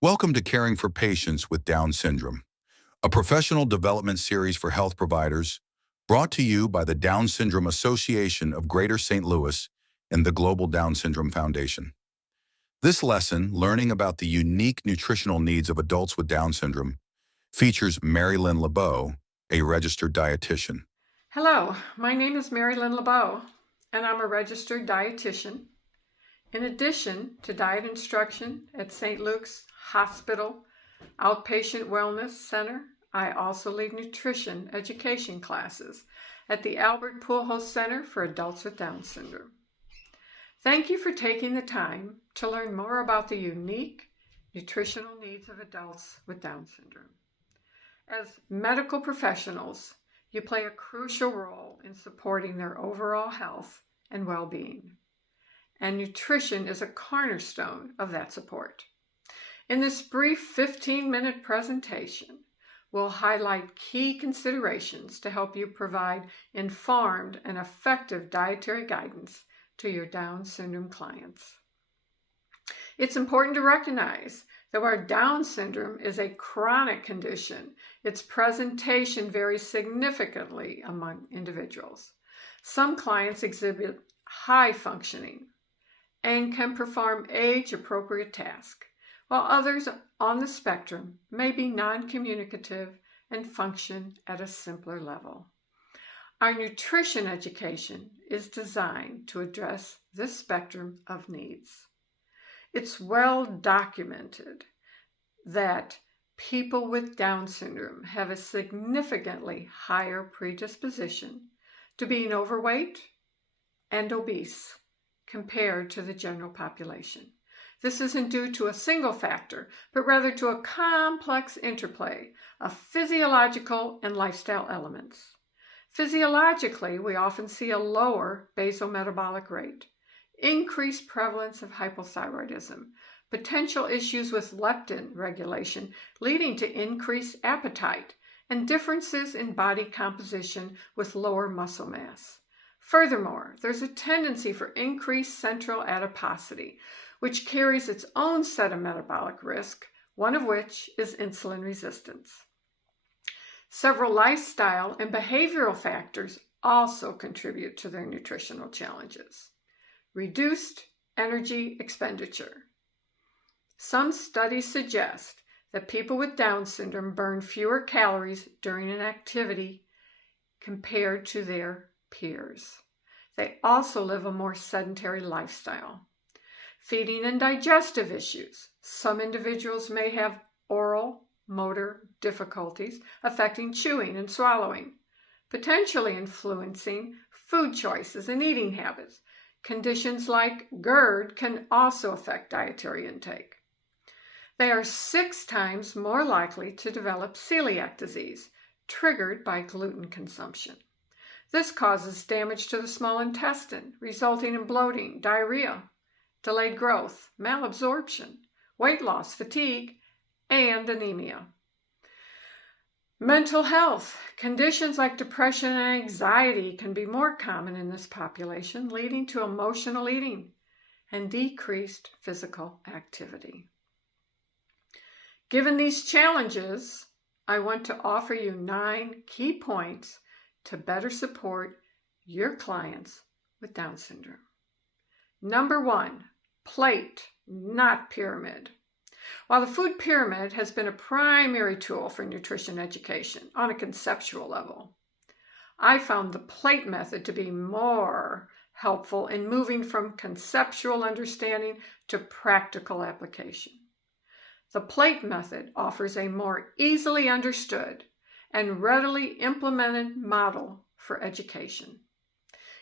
Welcome to Caring for Patients with Down Syndrome, a professional development series for health providers brought to you by the Down Syndrome Association of Greater St. Louis and the Global Down Syndrome Foundation. This lesson, learning about the unique nutritional needs of adults with Down syndrome, features Mary Lynn LeBeau, a registered dietitian. Hello, my name is Mary Lynn LeBeau, and I'm a registered dietitian. In addition to diet instruction at St. Luke's Hospital Outpatient Wellness Center, I also lead nutrition education classes at the Albert Pujols Center for Adults with Down Syndrome. Thank you for taking the time to learn more about the unique nutritional needs of adults with Down syndrome. As medical professionals, you play a crucial role in supporting their overall health and well-being, and nutrition is a cornerstone of that support. In this brief 15-minute presentation, we'll highlight key considerations to help you provide informed and effective dietary guidance to your Down syndrome clients. It's important to recognize that while Down syndrome is a chronic condition, its presentation varies significantly among individuals. Some clients exhibit high functioning and can perform age-appropriate tasks, while others on the spectrum may be non-communicative and function at a simpler level. Our nutrition education is designed to address this spectrum of needs. It's well documented that people with Down syndrome have a significantly higher predisposition to being overweight and obese compared to the general population. This isn't due to a single factor, but rather to a complex interplay of physiological and lifestyle elements. Physiologically, we often see a lower basal metabolic rate, increased prevalence of hypothyroidism, potential issues with leptin regulation leading to increased appetite, and differences in body composition with lower muscle mass. Furthermore, there's a tendency for increased central adiposity, which carries its own set of metabolic risk, one of which is insulin resistance. Several lifestyle and behavioral factors also contribute to their nutritional challenges. Reduced energy expenditure. Some studies suggest that people with Down syndrome burn fewer calories during an activity compared to their peers. They also live a more sedentary lifestyle. Feeding and digestive issues. Some individuals may have oral motor difficulties affecting chewing and swallowing, potentially influencing food choices and eating habits. Conditions like GERD can also affect dietary intake. They are 6 times more likely to develop celiac disease, triggered by gluten consumption. This causes damage to the small intestine, resulting in bloating, diarrhea, delayed growth, malabsorption, weight loss, fatigue, and anemia. Mental health. Conditions like depression and anxiety can be more common in this population, leading to emotional eating and decreased physical activity. Given these challenges, I want to offer you 9 key points to better support your clients with Down syndrome. Number 1, plate, not pyramid. While the food pyramid has been a primary tool for nutrition education on a conceptual level, I found the plate method to be more helpful in moving from conceptual understanding to practical application. The plate method offers a more easily understood and readily implemented model for education.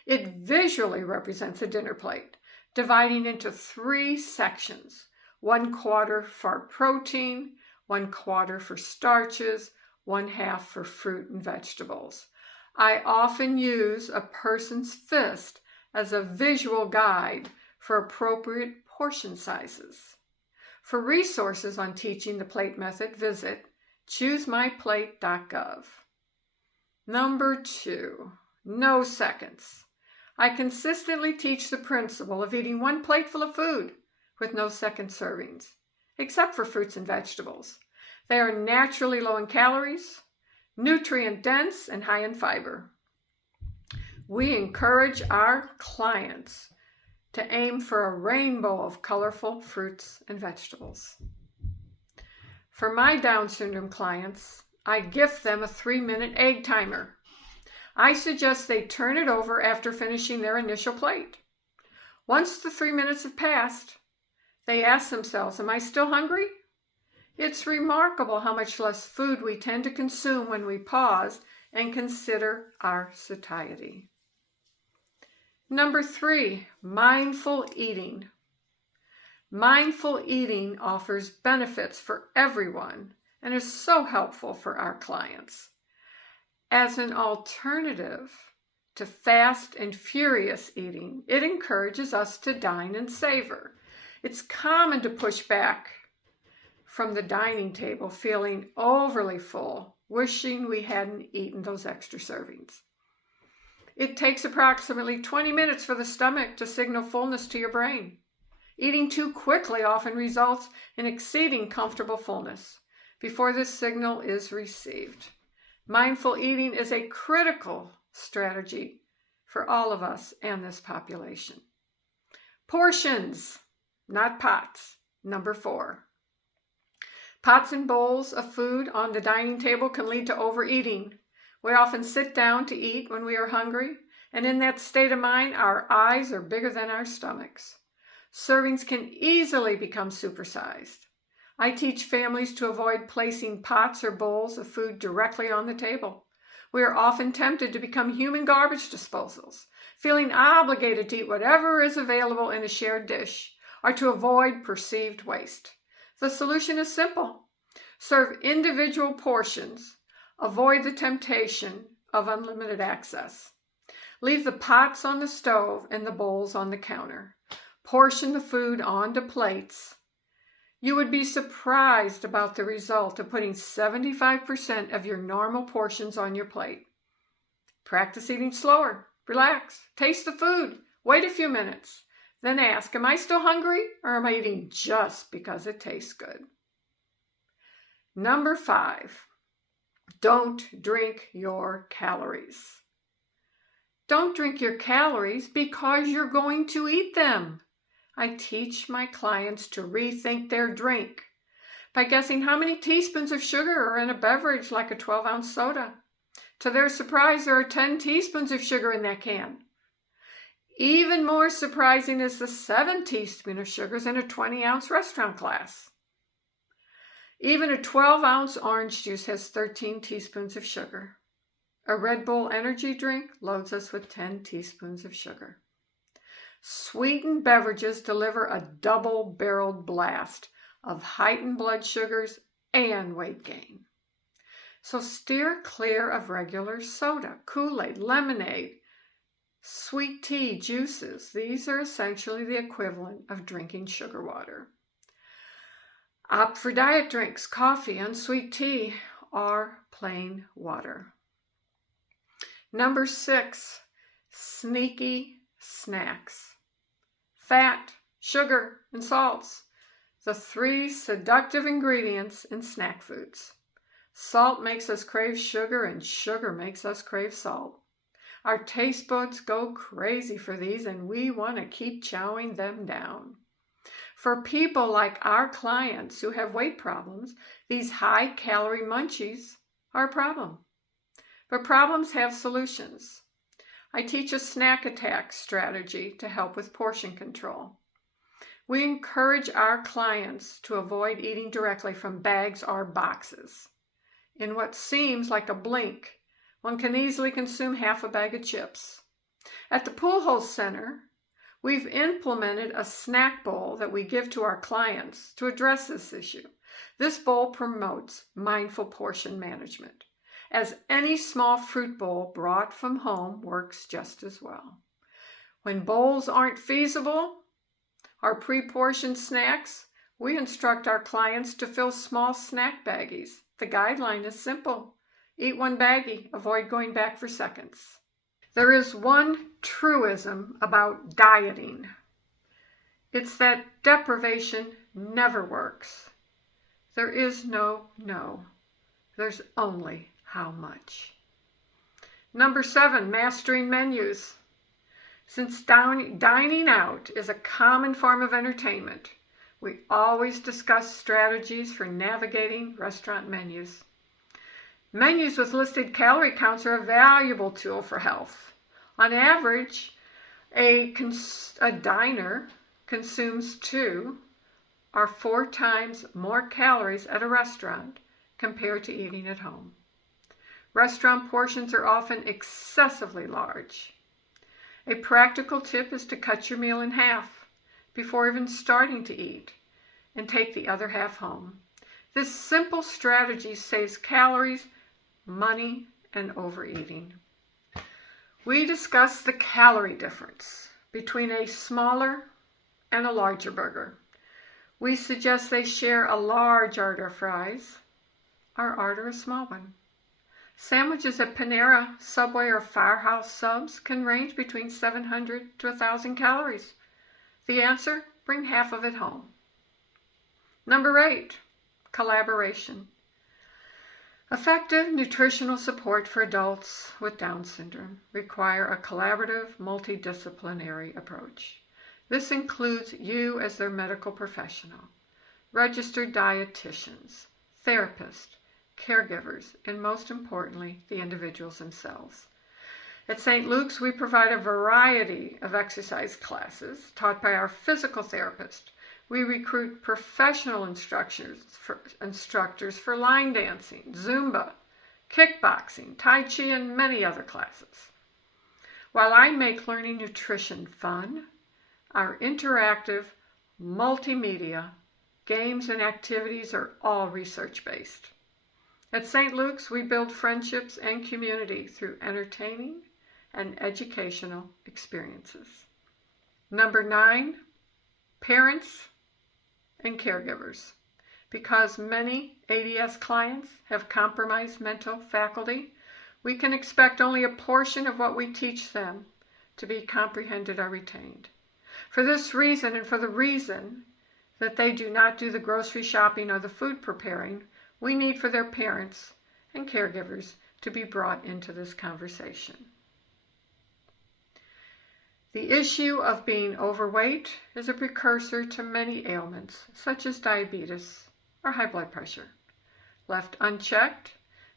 It visually represents a dinner plate, dividing into 3 sections, 1/4 for protein, 1/4 for starches, 1/2 for fruit and vegetables. I often use a person's fist as a visual guide for appropriate portion sizes. For resources on teaching the plate method, visit choosemyplate.gov. Number 2, no seconds. I consistently teach the principle of eating 1 plateful of food with no second servings. except for fruits and vegetables. They are naturally low in calories, nutrient dense, and high in fiber. We encourage our clients to aim for a rainbow of colorful fruits and vegetables. For my Down syndrome clients, I gift them a 3-minute egg timer. I suggest they turn it over after finishing their initial plate. Once the 3 minutes have passed, they ask themselves, am I still hungry? It's remarkable how much less food we tend to consume when we pause and consider our satiety. Number 3, mindful eating. Mindful eating offers benefits for everyone and is so helpful for our clients. As an alternative to fast and furious eating, it encourages us to dine and savor. It's common to push back from the dining table feeling overly full, wishing we hadn't eaten those extra servings. It takes approximately 20 minutes for the stomach to signal fullness to your brain. Eating too quickly often results in exceeding comfortable fullness before this signal is received. Mindful eating is a critical strategy for all of us and this population. Portions, not pots. Number 4. Pots and bowls of food on the dining table can lead to overeating. We often sit down to eat when we are hungry, and in that state of mind, our eyes are bigger than our stomachs. Servings can easily become supersized. I teach families to avoid placing pots or bowls of food directly on the table. We are often tempted to become human garbage disposals, feeling obligated to eat whatever is available in a shared dish, or to avoid perceived waste. The solution is simple. Serve individual portions. Avoid the temptation of unlimited access. Leave the pots on the stove and the bowls on the counter. Portion the food onto plates. You would be surprised about the result of putting 75% of your normal portions on your plate. Practice eating slower. Relax. Taste the food. Wait a few minutes. Then ask, am I still hungry or am I eating just because it tastes good? Number 5, don't drink your calories. Don't drink your calories because you're going to eat them. I teach my clients to rethink their drink by guessing how many teaspoons of sugar are in a beverage like a 12-ounce soda. To their surprise, there are 10 teaspoons of sugar in that can. Even more surprising is the 7 teaspoons of sugars in a 20-ounce restaurant glass. Even a 12-ounce orange juice has 13 teaspoons of sugar. A Red Bull energy drink loads us with 10 teaspoons of sugar. Sweetened beverages deliver a double-barreled blast of heightened blood sugars and weight gain. So steer clear of regular soda, Kool-Aid, lemonade, sweet tea, juices. These are essentially the equivalent of drinking sugar water. Opt for diet drinks, coffee, unsweet tea, or plain water. Number 6, sneaky snacks. Fat, sugar, and salts, the 3 seductive ingredients in snack foods. Salt makes us crave sugar, and sugar makes us crave salt. Our taste buds go crazy for these, and we want to keep chowing them down. For people like our clients who have weight problems, these high-calorie munchies are a problem. But problems have solutions. I teach a snack attack strategy to help with portion control. We encourage our clients to avoid eating directly from bags or boxes. In what seems like a blink, one can easily consume half a bag of chips. At the Pujols Center, we've implemented a snack bowl that we give to our clients to address this issue. This bowl promotes mindful portion management, as any small fruit bowl brought from home works just as well. When bowls aren't feasible or pre-portioned snacks, we instruct our clients to fill small snack baggies. The guideline is simple. Eat 1 baggie, avoid going back for seconds. There is one truism about dieting. It's that deprivation never works. There is no no. There's only how much. Number 7, mastering menus. Since dining out is a common form of entertainment, we always discuss strategies for navigating restaurant menus. Menus with listed calorie counts are a valuable tool for health. On average, a diner consumes 2 or 4 times more calories at a restaurant compared to eating at home. Restaurant portions are often excessively large. A practical tip is to cut your meal in half before even starting to eat and take the other half home. This simple strategy saves calories, money, and overeating. We discuss the calorie difference between a smaller and a larger burger. We suggest they share a large order of fries or order a small one. Sandwiches at Panera, Subway, or Firehouse Subs can range between 700 to 1,000 calories. The answer? Bring half of it home. Number 8, collaboration. Effective nutritional support for adults with Down syndrome require a collaborative, multidisciplinary approach. This includes you as their medical professional, registered dietitians, therapists, caregivers, and most importantly, the individuals themselves. At St. Luke's, we provide a variety of exercise classes taught by our physical therapist. We recruit professional instructors for line dancing, Zumba, kickboxing, Tai Chi, and many other classes. While I make learning nutrition fun, our interactive, multimedia, games, and activities are all research-based. At St. Luke's, we build friendships and community through entertaining and educational experiences. Number 9, parents and caregivers. Because many ADS clients have compromised mental faculty, we can expect only a portion of what we teach them to be comprehended or retained. For this reason, and for the reason that they do not do the grocery shopping or the food preparing, we need for their parents and caregivers to be brought into this conversation. The issue of being overweight is a precursor to many ailments, such as diabetes or high blood pressure. Left unchecked,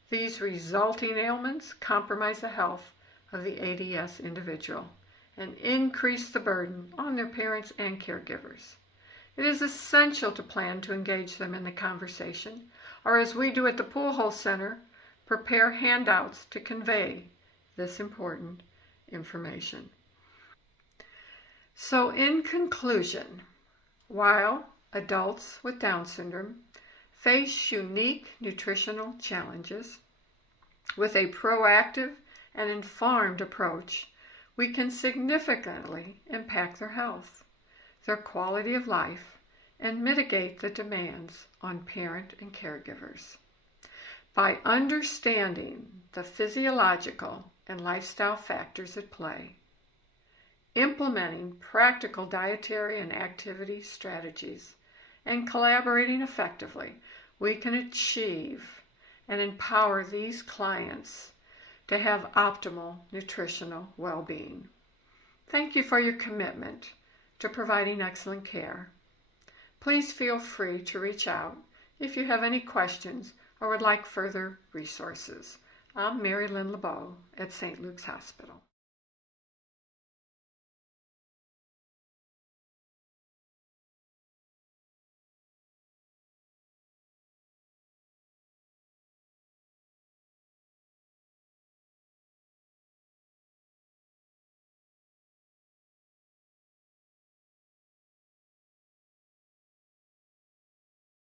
these resulting ailments compromise the health of the ADS individual and increase the burden on their parents and caregivers. It is essential to plan to engage them in the conversation, or as we do at the Pujols Center, prepare handouts to convey this important information. So in conclusion, while adults with Down syndrome face unique nutritional challenges, with a proactive and informed approach, we can significantly impact their health, their quality of life, and mitigate the demands on parent and caregivers. By understanding the physiological and lifestyle factors at play, implementing practical dietary and activity strategies, and collaborating effectively, we can achieve and empower these clients to have optimal nutritional well-being. Thank you for your commitment to providing excellent care. Please feel free to reach out if you have any questions or would like further resources. I'm Mary Lynn LeBeau at St. Luke's Hospital.